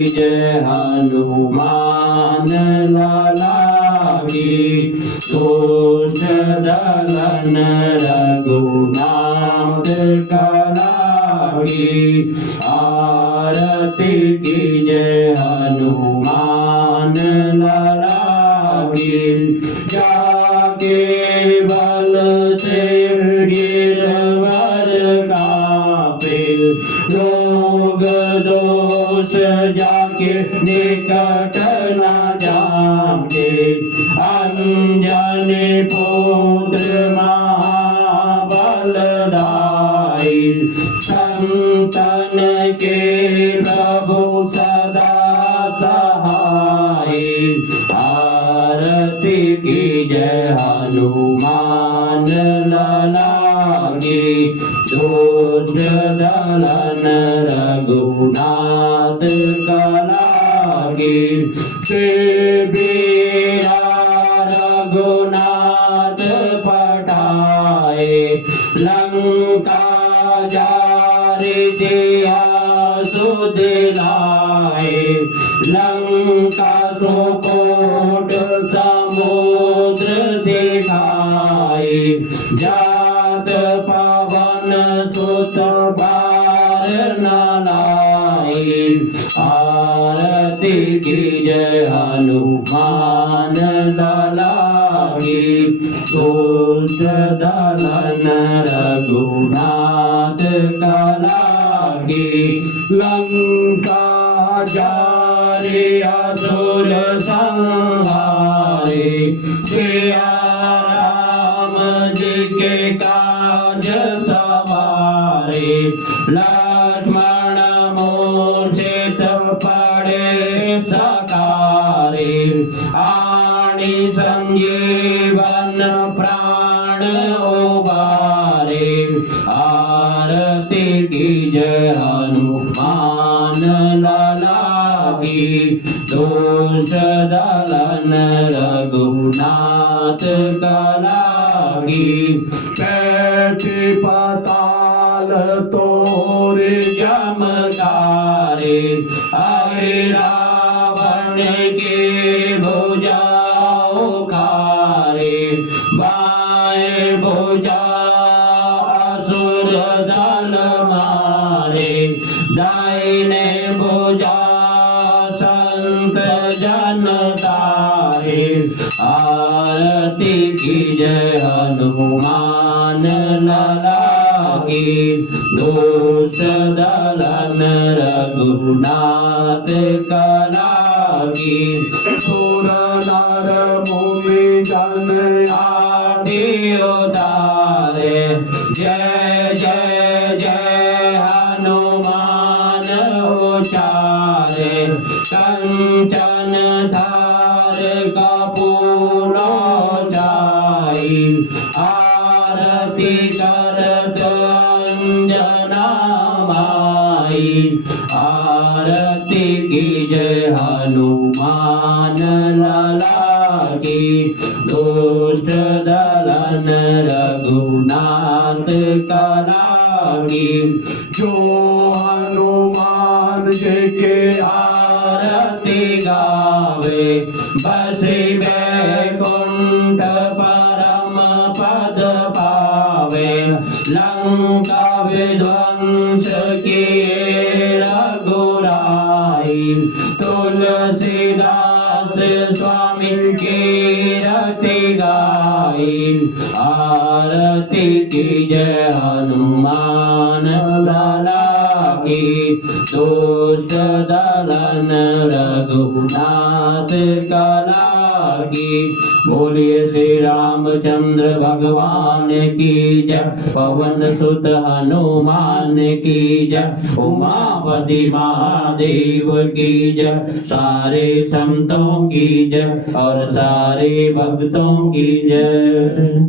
जय हनुमान लाला की दुष्ट दलन रघुनाथ कला की आरती की जय हनुमान लाला की जाके बल से गिरवर कापे रोग दोष जाके निकट न जाके अंजनी पुत्र महाबलदाई संतन के प्रभु सदा सहाय आरती की जय हनुमान लाला की दुष्ट दलन रघुनाथ कला की बीरा रघुनाथ पटाए लंका जारी जिया सुदिलाए लंका सुकोट समुद्र दिखाए जात पवन सुत बार न लाए आरती की जय हनुमान लाला की दुष्ट दलन रघुनाथ कला की लंका जारी असुर संहारे सिया राम जी के काज सवारे लक्ष्मण मूर्छित पड़े सकारे आनी संजीवन प्राण उबारे आरती की जय हनुमान लाला की दुष्ट दलन रघुनाथ कला की कैसी पाताल तोरे जमदारे अरे रावण के भुजाओ खारे बाएं भुजा असुर दल मारे दाहिने भुजा संत जन तारे आरती की जय हनुमान लाला की दुष्ट दलन रघुनाथ कला की सुर नर मुनि जन आदि उतारे जय जय जय हनुमान उचारे कंचन थार कपूर जाई आरती करत अंजना माई आरती की जय हनुमान लाला की दुष्ट दलन रघुनाथ कला की जो हनुमान जी के आरती गावे बसी वैकुंठ परम पद पावे लंका विध्वंस किए रघुराई तुलसीदास स्वामी की रति गाई आरती की जय हनुमान लाला की दुष्ट दलन रघुनाथ कला की बोलिए श्री रामचंद्र भगवान की जय पवन सुत हनुमान की जय उमापति महादेव की जय सारे संतों की जय और सारे भक्तों की जय।